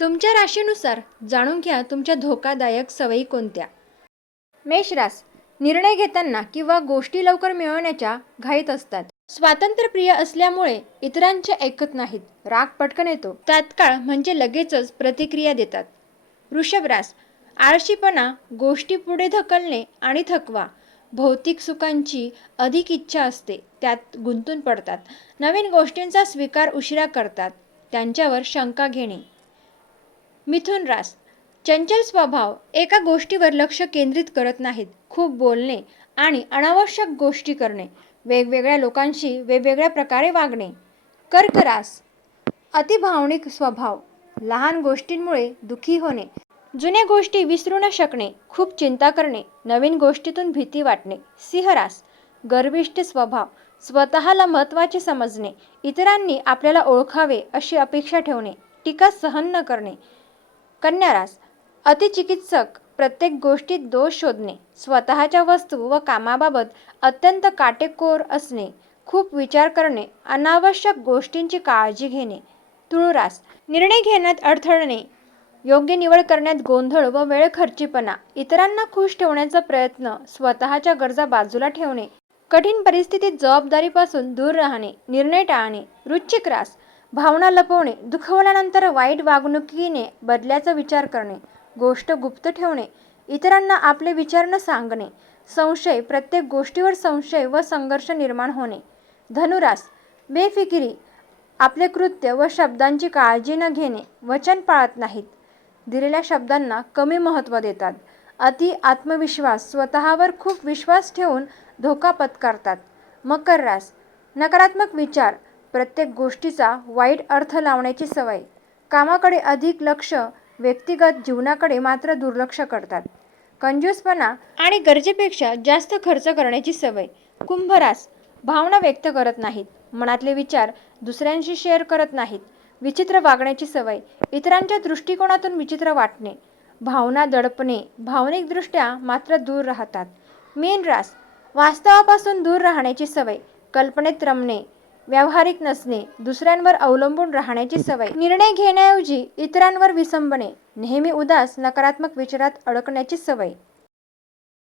तुमच्या राशीनुसार जाणून घ्या तुमच्या धोकादायक सवयी कोणत्या? मेषरास निर्णय घेताना किंवा गोष्टी लवकर मिळवण्याच्या घाईत असतात. स्वातंत्र्यप्रिय असल्यामुळे इतरांचे ऐकत नाहीत. राग पटकन येतो. तात्काळ म्हणजे लगेचच प्रतिक्रिया देतात. वृषभरास आळशीपणा गोष्टी पुढे ढकलणे आणि थकवा भौतिक सुखांची अधिक इच्छा असते त्यात गुंतून पडतात. नवीन गोष्टींचा स्वीकार उशिरा करतात त्यांच्यावर शंका घेणे. मिथुन रास चंचल स्वभाव एका गोष्टीवर लक्ष केंद्रित करत नाहीत. खूप बोलणे आणि अनावश्यक गोष्टी करणे वेगवेगळ्या लोकांशी वेगवेगळ्या प्रकारे वागणे. कर्क रास अतिभावनिक स्वभाव लहान गोष्टींमुळे दुखी होणे जुन्या गोष्टी विसरू न शकणे खूप चिंता करणे नवीन गोष्टीतून भीती वाटणे. सिंहरास गर्विष्ठ स्वभाव स्वतःला महत्त्वाचे समजणे इतरांनी आपल्याला ओळखावे अशी अपेक्षा ठेवणे टीका सहन न करणे कन्यारास अतिचिकित्सक प्रत्येक गोष्टीत दोष शोधणे स्वतःच्या वस्तू व कामाबाबत अत्यंत काटेकोर असणे खूप विचार करणे अनावश्यक गोष्टींची काळजी घेणे. तुळुरास. निर्णय घेण्यात अडथळणे. योग्य निवड करण्यात गोंधळ व वेळ खर्चीपणा इतरांना खुश ठेवण्याचा प्रयत्न स्वतःच्या गरजा बाजूला ठेवणे. कठीण परिस्थितीत जबाबदारीपासून दूर राहणे. निर्णय टाळणे. वृश्चिक रास. भावना लपवणे दुखवल्यानंतर वाईट वागणुकीने बदल्याचा विचार करणे गोष्ट गुप्त ठेवणे इतरांना आपले विचार न सांगणे संशय प्रत्येक गोष्टीवर संशय व संघर्ष निर्माण होणे. धनुरास बेफिकिरी आपले कृत्य व शब्दांची काळजी न घेणे वचन पाळत नाहीत. दिलेल्या शब्दांना कमी महत्त्व देतात. अति आत्मविश्वास स्वतःवर खूप विश्वास ठेवून धोका पत्करतात. मकर रास नकारात्मक विचार प्रत्येक गोष्टीचा वाईट अर्थ लावण्याची सवय. कामाकडे अधिक लक्ष व्यक्तिगत जीवनाकडे मात्र दुर्लक्ष करतात. कंजूसपणा आणि गरजेपेक्षा जास्त खर्च करण्याची सवय. कुंभरास भावना व्यक्त करत नाहीत. मनातले विचार दुसऱ्यांशी शेअर करत नाहीत. विचित्र वागण्याची सवय इतरांच्या दृष्टिकोनातून विचित्र वाटणे भावना दडपणे भावनिकदृष्ट्या मात्र दूर राहतात. मीन रास वास्तवापासून दूर राहण्याची सवय कल्पनेत रमणे व्यावहारिक नसणे दुसऱ्यांवर अवलंबून राहण्याची सवय. निर्णय घेण्याऐवजी इतरांवर विसंबणे नेहमी उदास नकारात्मक विचारात अडकण्याची सवय.